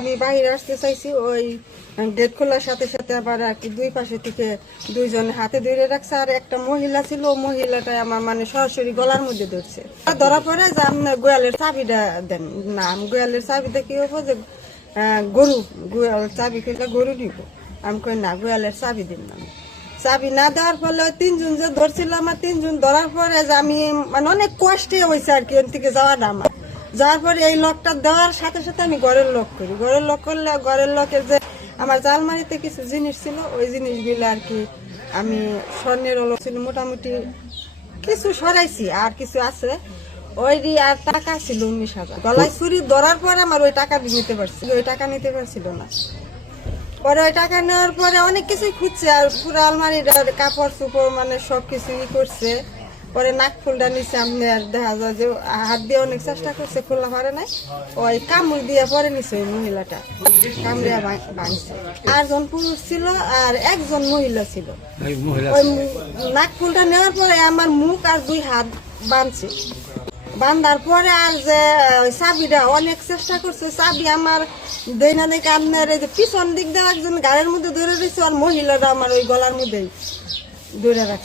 আমি বাইরে আসতে চাইছি, ওই গেট খোলার সাথে সাথে আবার আর কি দুই পাশে থেকে দুইজনে হাতে ধরে রাখছে, আর একটা মহিলা ছিল, ও মহিলাটা আমার মানে সরাসরি গলার মধ্যে ধরছে। ধরা পড়ে যে আপনি গোয়ালের চাবিটা দেন না, আমি গোয়ালের চাবিটা কি হবো যে গোয়ালের চাবি খুলে গরু নিব। আমি কই না, গোয়ালের চাবি দিন না। চাবি না দেওয়ার ফলে তিনজন যে ধরছিল, আমার তিনজন ধরার পরে যে আমি মানে অনেক কষ্টে হয়েছে আর কি ওর থেকে যাওয়াটা আমার। যাওয়ার পরে এই লকটা দেওয়ার সাথে সাথে আমি ঘরের লক করি। ঘরের লক করলে ঘরের লকের যে আমার জালমারিতে কিছু জিনিস ছিল, ওই জিনিসগুলো আর কি আমি স্বর্ণের লক ছিল মোটামুটি কিছু সরাইছি, আর কিছু আছে ওই আর টাকা ছিল 19,000। গলায় ছুরি ধরার পরে আমার ওই টাকা নিতে পারছি, ওই টাকা নিতে পারছিল না। পরে ওই টাকা নেওয়ার পরে অনেক কিছুই খুঁজছে, আর পুরো আলমারির কাপড় চোপড় মানে সবকিছু করছে। পরে নাক ফুলটা নিচে আমি আর দেখা যায় যে হাত দিয়ে অনেক চেষ্টা করছে, খোলা পারে নাই, ওই কামড় দিয়ে পরে নিছে ওই মহিলাটা, কামড়িয়া ভাঙছে। 8 জন পুরুষ ছিল আর 1 জন মহিলা ছিল। ওই নাক ফুলটা নেওয়ার পরে আমার মুখ আর 2 হাত বাঁধছে। বান্ধার পরে আর যে চাবিটা অনেক চেষ্টা করছে, চাবি আমার দেই না দেখে আপনার এই যে পিছন দিক দিয়ে একজন গাড়ির মধ্যে ধরে রয়েছে, আর মহিলাটা আমার ওই গলার মধ্যেই ধরে রাখছে।